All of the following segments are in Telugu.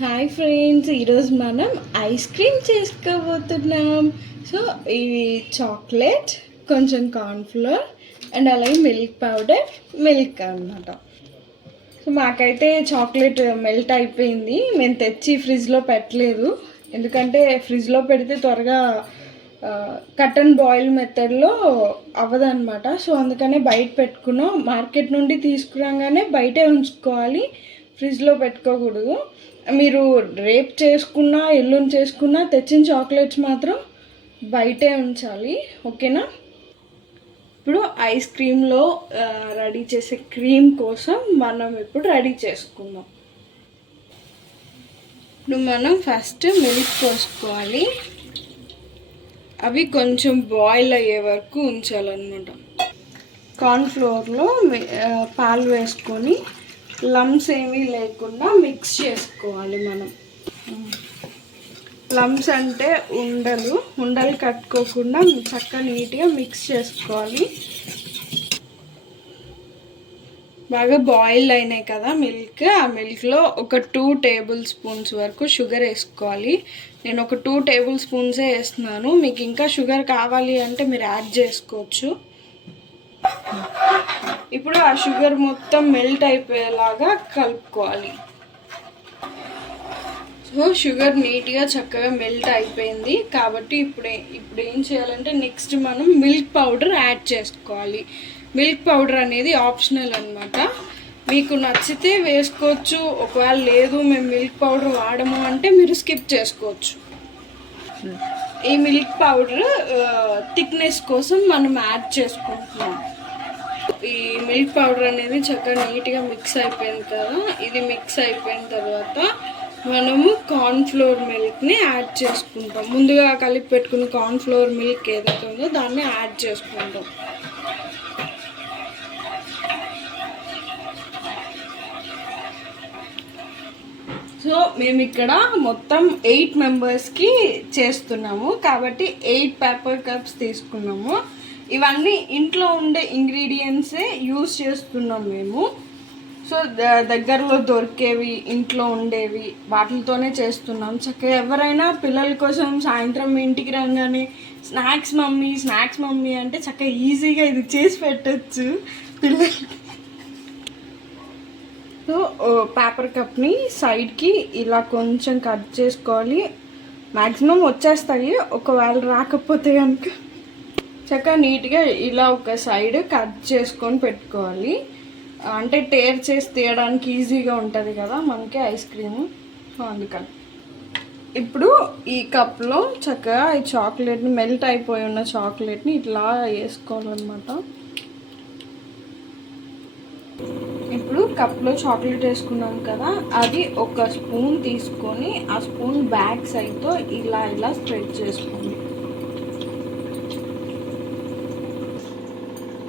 హాయ్ ఫ్రెండ్స్, ఈరోజు మనం ఐస్ క్రీమ్ చేసుకోబోతున్నాం. సో ఇవి చాక్లెట్, కొంచెం కార్న్ఫ్లోర్ అండ్ అలాగే మిల్క్ పౌడర్, మిల్క్ అన్నమాట. సో మాకైతే చాక్లెట్ మెల్ట్ అయిపోయింది. మేము తెచ్చి ఫ్రిడ్జ్లో పెట్టలేదు, ఎందుకంటే ఫ్రిడ్జ్లో పెడితే త్వరగా కట్ అండ్ బాయిల్ మెథడ్లో అవ్వదన్నమాట. సో అందుకనే బయట పెట్టుకున్నాం. మార్కెట్ నుండి తీసుకురాగానే బయటే ఉంచుకోవాలి, ఫ్రిడ్జ్లో పెట్టుకోకూడదు. మీరు రేపు చేసుకున్నా ఎల్లుండి చేసుకున్నా తెచ్చిన చాక్లెట్స్ మాత్రం బయటే ఉంచాలి, ఓకేనా? ఇప్పుడు ఐస్ క్రీమ్లో రెడీ చేసే క్రీమ్ కోసం మనం ఇప్పుడు రెడీ చేసుకుందాం. ఇప్పుడు మనం ఫస్ట్ మిల్క్ పోసుకోవాలి. అవి కొంచెం బాయిల్ అయ్యే వరకు ఉంచాలన్నమాట. కార్న్ఫ్లోర్లో పాలు వేసుకొని లమ్స్ ఏమీ లేకుండా మిక్స్ చేసుకోవాలి మనం. లమ్స్ అంటే ఉండలు కట్టుకోకుండా చక్కగా నీట్గా మిక్స్ చేసుకోవాలి. బాగా బాయిల్ అయినాయి కదా మిల్క్, ఆ మిల్క్లో ఒక 2 టేబుల్ స్పూన్స్ వరకు షుగర్ వేసుకోవాలి. నేను ఒక 2 టేబుల్ స్పూన్సే వేస్తున్నాను. మీకు ఇంకా షుగర్ కావాలి అంటే మీరు యాడ్ చేసుకోవచ్చు. ఇప్పుడు ఆ షుగర్ మొత్తం మెల్ట్ అయిపోయేలాగా కలుపుకోవాలి. సో షుగర్ నీట్గా చక్కగా మెల్ట్ అయిపోయింది కాబట్టి ఇప్పుడు ఏం చేయాలంటే నెక్స్ట్ మనం మిల్క్ పౌడర్ యాడ్ చేసుకోవాలి. మిల్క్ పౌడర్ అనేది ఆప్షనల్ అన్నమాట. మీకు నచ్చితే వేసుకోవచ్చు, ఒకవేళ లేదు మేము మిల్క్ పౌడర్ వాడము అంటే మీరు స్కిప్ చేసుకోవచ్చు. ఈ మిల్క్ పౌడర్ థిక్నెస్ కోసం మనం యాడ్ చేసుకుంటున్నాం. ఈ మిల్క్ పౌడర్ అనేది చక్కగా నీట్గా మిక్స్ అయిపోయింది కదా. ఇది మిక్స్ అయిపోయిన తర్వాత మనము కార్న్ఫ్లోర్ మిల్క్ని యాడ్ చేసుకుంటాం. ముందుగా కలిపి పెట్టుకున్న కార్న్ఫ్లోర్ మిల్క్ ఏదైతే ఉందో దాన్ని యాడ్ చేసుకుంటాం. సో మేము ఇక్కడ మొత్తం 8 మెంబర్స్కి చేస్తున్నాము కాబట్టి 8 పేపర్ కప్స్ తీసుకున్నాము. ఇవన్నీ ఇంట్లో ఉండే ఇంగ్రీడియంట్సే యూజ్ చేస్తున్నాం మేము. సో దగ్గరలో దొరికేవి, ఇంట్లో ఉండేవి వాటితోనే చేస్తున్నాం. చక్కగా ఎవరైనా పిల్లల కోసం సాయంత్రం ఇంటికి రాగానే స్నాక్స్ మమ్మీ అంటే చక్కగా ఈజీగా ఇది చేసి పెట్టచ్చు పిల్లలకి. సో పేపర్ కప్ని సైడ్కి ఇలా కొంచెం కట్ చేసుకోవాలి. మ్యాక్సిమం వచ్చేస్తాయి, ఒకవేళ రాకపోతే కనుక చక్కగా నీట్గా ఇలా ఒక సైడ్ కట్ చేసుకొని పెట్టుకోవాలి. అంటే టేర్ చేసి తీయడానికి ఈజీగా ఉంటుంది కదా మనకి ఐస్ క్రీము, అందుకని. ఇప్పుడు ఈ కప్లో చక్కగా ఈ చాక్లెట్ని, మెల్ట్ అయిపోయి ఉన్న చాక్లెట్ని ఇట్లా వేసుకోవాలన్నమాట. ఇప్పుడు కప్లో చాక్లెట్ వేసుకున్నాం కదా, అది ఒక స్పూన్ తీసుకొని ఆ స్పూన్ బ్యాక్ సైడ్తో ఇలా స్ప్రెడ్ చేసుకోండి.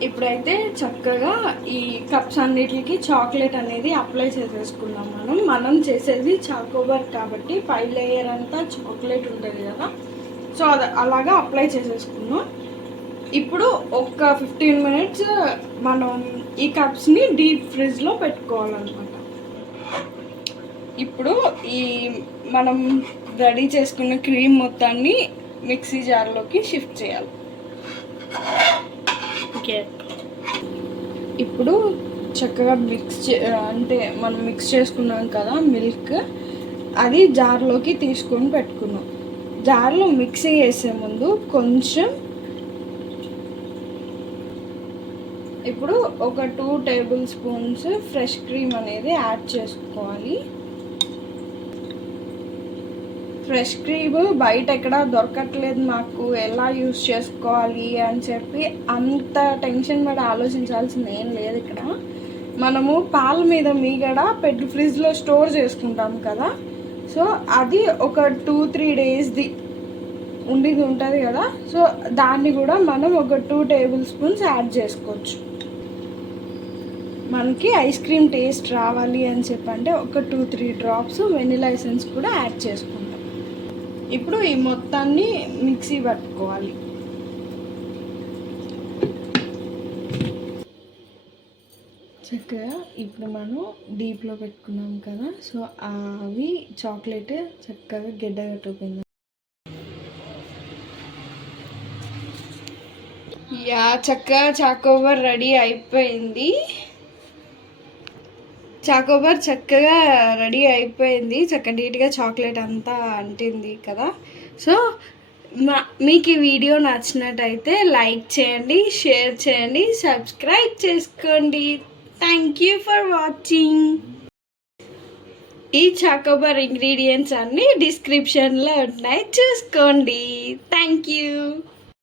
ఇప్పుడైతే చక్కగా ఈ కప్స్ అన్నిటికి చాక్లెట్ అనేది అప్లై చేసేసుకున్నాం. మనం చేసేది చాకోబార్ కాబట్టి 5 లేయర్ అంతా చాక్లెట్ ఉంటుంది కదా. సో అది అలాగా అప్లై చేసేసుకున్నాం. ఇప్పుడు ఒక 15 మినిట్స్ మనం ఈ కప్స్ని డీప్ ఫ్రిడ్జ్లో పెట్టుకోవాలన్నమాట. ఇప్పుడు ఈ మనం రెడీ చేసుకున్న క్రీమ్ మొత్తాన్ని మిక్సీ జార్లోకి షిఫ్ట్ చేయాలి. ఇప్పుడు చక్కగా అంటే మనం మిక్స్ చేసుకున్నాం కదా మిల్క్, అది జార్లోకి తీసుకొని పెట్టుకున్నాం. జార్లో మిక్సీ వేసే ముందు కొంచెం ఇప్పుడు ఒక 2 టేబుల్ స్పూన్స్ ఫ్రెష్ క్రీమ్ అనేది యాడ్ చేసుకోవాలి. ఫ్రెష్ క్రీమ్ బయట ఎక్కడ దొరకట్లేదు మాకు, ఎలా యూస్ చేసుకోవాలి అని చెప్పి అంత టెన్షన్ పడి ఆలోచించాల్సింది ఏం లేదు. ఇక్కడ మనము పాల మీద మీగడ పెట్టి ఫ్రిడ్జ్లో స్టోర్ చేసుకుంటాం కదా, సో అది ఒక 2-3 డేస్ది ఉండిది ఉంటుంది కదా. సో దాన్ని కూడా మనం ఒక 2 టేబుల్ స్పూన్స్ యాడ్ చేసుకోవచ్చు. మనకి ఐస్ క్రీమ్ టేస్ట్ రావాలి అని చెప్పంటే ఒక 2-3 డ్రాప్స్ వెనిలా ఎసెన్స్ కూడా యాడ్ చేసుకుంటాం. ఇప్పుడు ఈ మొత్తాన్ని మిక్సీ పట్టుకోవాలి. చక్కగా ఇప్పుడు మనం డీప్లో పెట్టుకున్నాం కదా, సో అవి చాక్లెట్ చక్కగా గడ్డ కట్టుకుందాం. చక్కగా చాకోబార్ రెడీ అయిపోయింది. చాకోబార్ చక్కగా రెడీ అయిపోయింది, చక్కగా నీట్గా చాక్లెట్ అంతా అంటింది కదా. సో మీకు ఈ వీడియో నచ్చినట్టయితే లైక్ చేయండి, షేర్ చేయండి, సబ్స్క్రైబ్ చేసుకోండి. Thank you for watching. ఈ చాకోబార్ ఇంగ్రీడియంట్స్ అన్నీ డిస్క్రిప్షన్లో ఉన్నాయి, చూసుకోండి. Thank you.